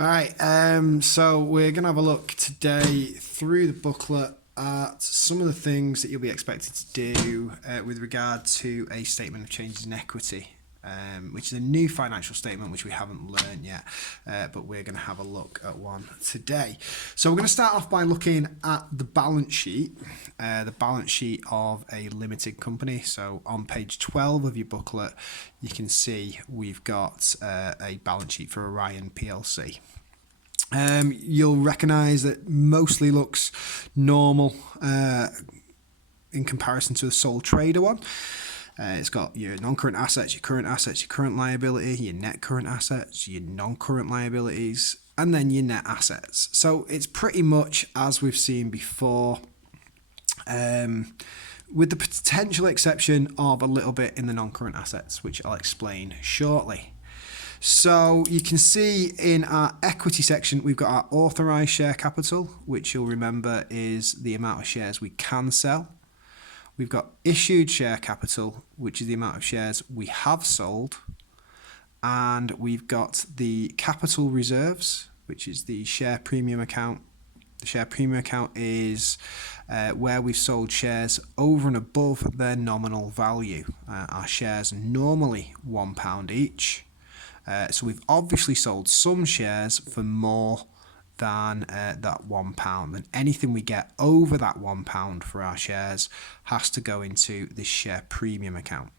All right, so we're going to have a look today through the booklet at some of the things that you'll be expected to do with regard to a statement of changes in equity, which is a new financial statement which we haven't learned yet, but we're going to have a look at one today. So we're going to start off by looking at the balance sheet of a limited company. So on page 12 of your booklet, you can see we've got a balance sheet for Orion PLC. You'll recognise that mostly looks normal in comparison to the sole trader one. It's got your non-current assets, your current liability, your net current assets, your non-current liabilities, and then your net assets. So it's pretty much as we've seen before, with the potential exception of a little bit in the non-current assets, which I'll explain shortly. So you can see in our equity section, we've got our authorised share capital, which you'll remember is the amount of shares we can sell. We've got issued share capital, which is the amount of shares we have sold. And we've got the capital reserves, which is the share premium account. The share premium account is where we've sold shares over and above their nominal value. Our shares are normally £1 each. So we've obviously sold some shares for more than that £1, and anything we get over that £1 for our shares has to go into this share premium account.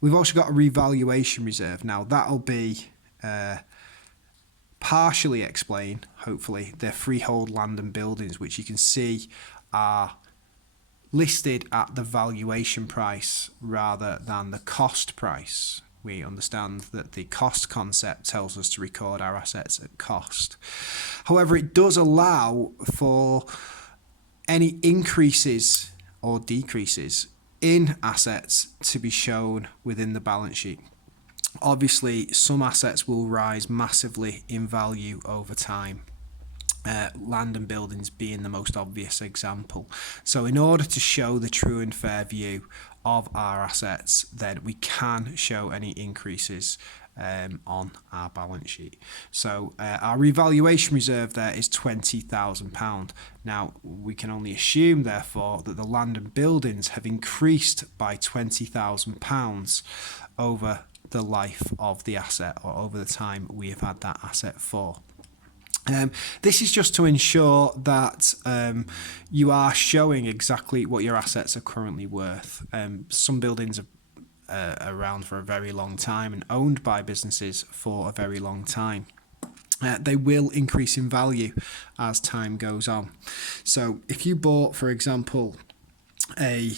We've also got a revaluation reserve. Now that'll be partially explain, hopefully, the freehold land and buildings, which you can see are listed at the valuation price rather than the cost price. We understand that the cost concept tells us to record our assets at cost. However, it does allow for any increases or decreases in assets to be shown within the balance sheet. Obviously, some assets will rise massively in value over time. Land and buildings being the most obvious example. So in order to show the true and fair view of our assets, then we can show any increases on our balance sheet. So our revaluation reserve there is £20,000. Now we can only assume therefore that the land and buildings have increased by £20,000 over the life of the asset, or over the time we have had that asset for. This is just to ensure that you are showing exactly what your assets are currently worth. Some buildings are around for a very long time and owned by businesses for a very long time. They will increase in value as time goes on. So if you bought, for example, a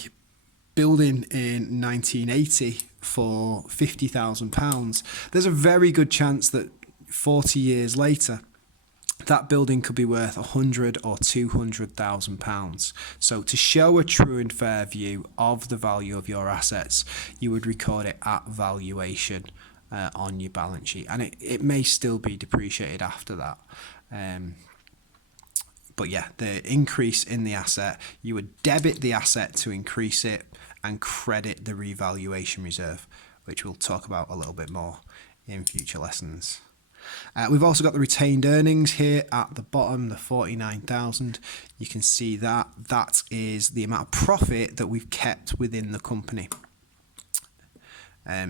building in 1980 for £50,000, there's a very good chance that 40 years later that building could be worth £100,000 or £200,000. So to show a true and fair view of the value of your assets, you would record it at valuation on your balance sheet, and it may still be depreciated after that. But yeah, the increase in the asset, you would debit the asset to increase it and credit the revaluation reserve, which we'll talk about a little bit more in future lessons. We've also got the retained earnings here at the bottom, the 49,000. You can see that is the amount of profit that we've kept within the company.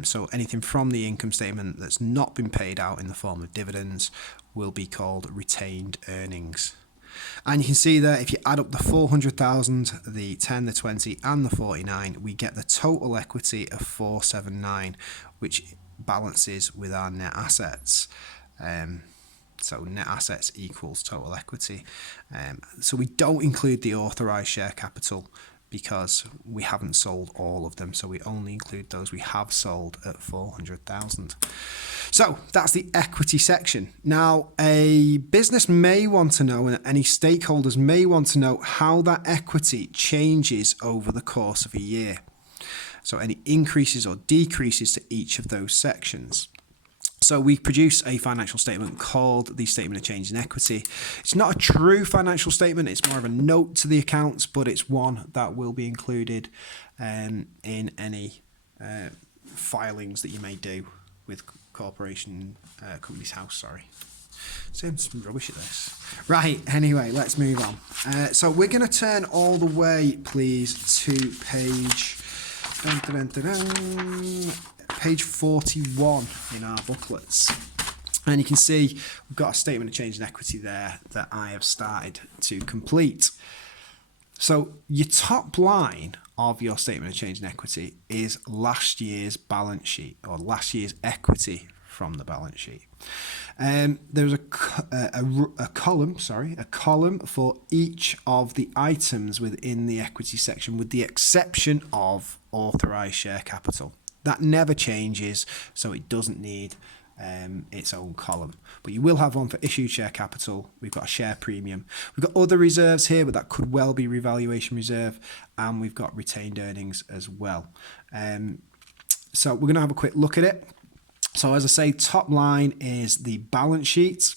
So anything from the income statement that's not been paid out in the form of dividends will be called retained earnings. And you can see that if you add up the 400,000, the 10, the 20 and the 49, we get the total equity of 479, which balances with our net assets. So net assets equals total equity. So we don't include the authorised share capital because we haven't sold all of them. So we only include those we have sold at 400,000. So that's the equity section. Now, a business may want to know, and any stakeholders may want to know, how that equity changes over the course of a year. So any increases or decreases to each of those sections. So we produce a financial statement called the Statement of Change in Equity. It's not a true financial statement, it's more of a note to the accounts, but it's one that will be included in any filings that you may do with Companies House. I'm some rubbish at this. Right, anyway, let's move on. So we're going to turn all the way, please, to page... page 41 in our booklets. And you can see we've got a statement of change in equity there that I have started to complete. So your top line of your statement of change in equity is last year's balance sheet, or last year's equity from the balance sheet. There's a column for each of the items within the equity section, with the exception of authorised share capital. That never changes, so it doesn't need its own column. But you will have one for issued share capital. We've got a share premium. We've got other reserves here, but that could well be revaluation reserve. And we've got retained earnings as well. So we're going to have a quick look at it. So as I say, top line is the balance sheet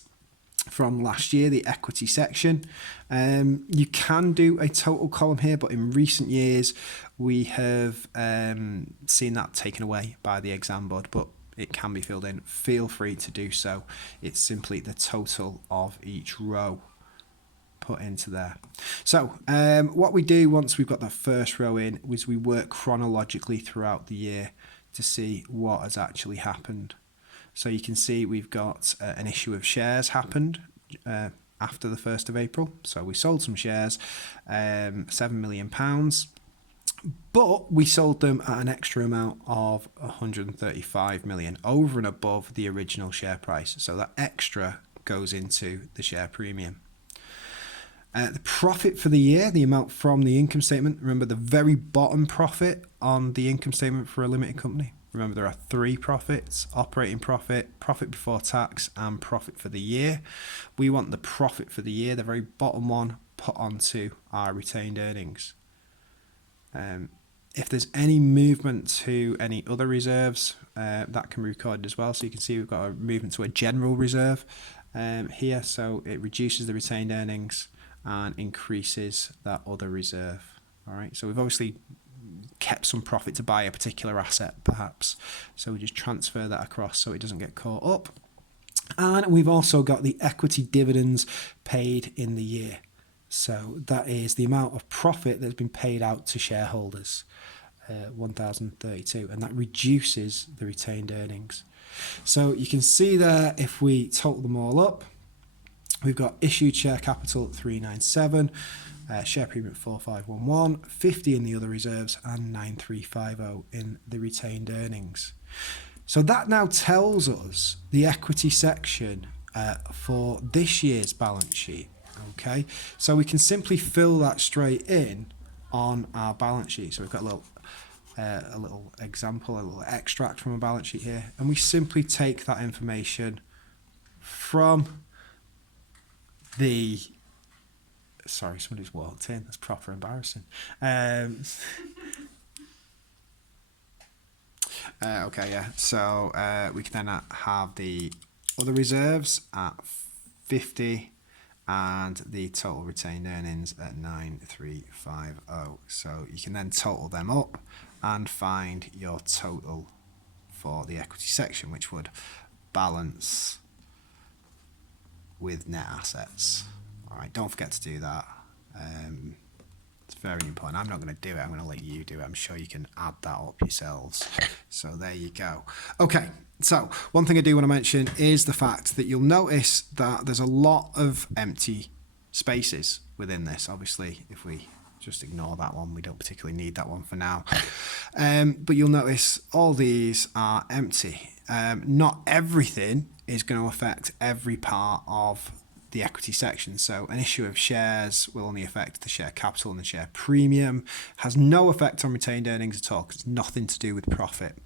from last year, the equity section. You can do a total column here, but in recent years we have seen that taken away by the exam board, but it can be filled in. Feel free to do so. It's simply the total of each row put into there. So what we do once we've got that first row in is we work chronologically throughout the year to see what has actually happened. So you can see we've got an issue of shares happened after the 1st of April. So we sold some shares, £7 million, but we sold them at an extra amount of 135 million over and above the original share price. So that extra goes into the share premium. The profit for the year, the amount from the income statement. Remember the very bottom profit on the income statement for a limited company. Remember there are 3 profits: operating profit, profit before tax, and profit for the year. We want the profit for the year, the very bottom one, put onto our retained earnings. If there's any movement to any other reserves, that can be recorded as well. So you can see we've got a movement to a general reserve here. So it reduces the retained earnings and increases that other reserve. All right, so we've obviously kept some profit to buy a particular asset perhaps, so we just transfer that across so it doesn't get caught up. And we've also got the equity dividends paid in the year, so that is the amount of profit that's been paid out to shareholders, 1032, and that reduces the retained earnings. So you can see there, if we total them all up, we've got issued share capital at 397, share premium at 4511, 50 in the other reserves, and 9350 in the retained earnings. So that now tells us the equity section for this year's balance sheet. Okay, so we can simply fill that straight in on our balance sheet. So we've got a little example, a little extract from a balance sheet here, and we simply take that information from the... Sorry, somebody's walked in. That's proper embarrassing. Okay, yeah. So we can then have the other reserves at 50 and the total retained earnings at 9350. So you can then total them up and find your total for the equity section, which would balance with net assets. All right, don't forget to do that. It's very important. I'm not going to do it. I'm going to let you do it. I'm sure you can add that up yourselves. So there you go. Okay, so one thing I do want to mention is the fact that you'll notice that there's a lot of empty spaces within this. Obviously, if we just ignore that one, we don't particularly need that one for now. But you'll notice all these are empty. Not everything is going to affect every part of the equity section. So an issue of shares will only affect the share capital and the share premium. Has no effect on retained earnings at all because it's nothing to do with profit.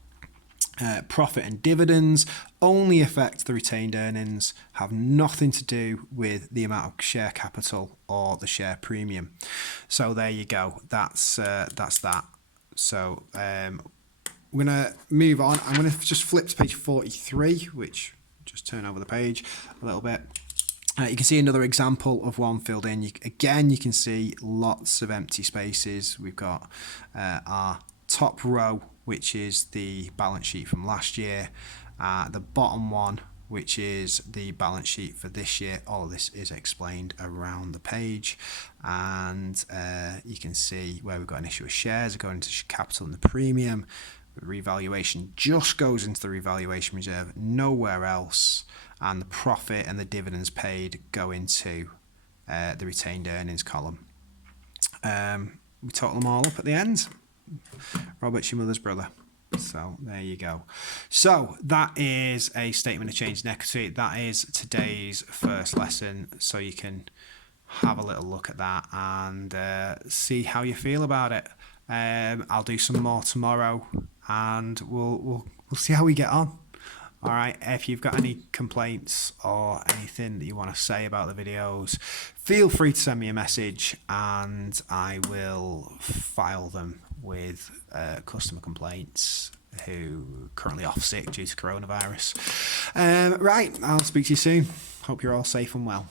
Profit and dividends only affect the retained earnings, have nothing to do with the amount of share capital or the share premium. So there you go. That's that. So we're gonna move on. I'm gonna just flip to page 43, which just turn over the page a little bit. You can see another example of one filled in. Again, you can see lots of empty spaces. We've got our top row, which is the balance sheet from last year. The bottom one which is the balance sheet for this year. All of this is explained around the page, and you can see where we've got an issue of shares going into capital and the premium. The revaluation just goes into the revaluation reserve, nowhere else, and the profit and the dividends paid go into the retained earnings column. We total them all up at the end. Robert's your mother's brother. So there you go. So that is a statement of change in equity. That is today's first lesson. So you can have a little look at that and see how you feel about it. I'll do some more tomorrow, and we'll see how we get on. All right. If you've got any complaints or anything that you want to say about the videos, feel free to send me a message, and I will file them with customer complaints who are currently off sick due to coronavirus. Right, I'll speak to you soon. Hope you're all safe and well.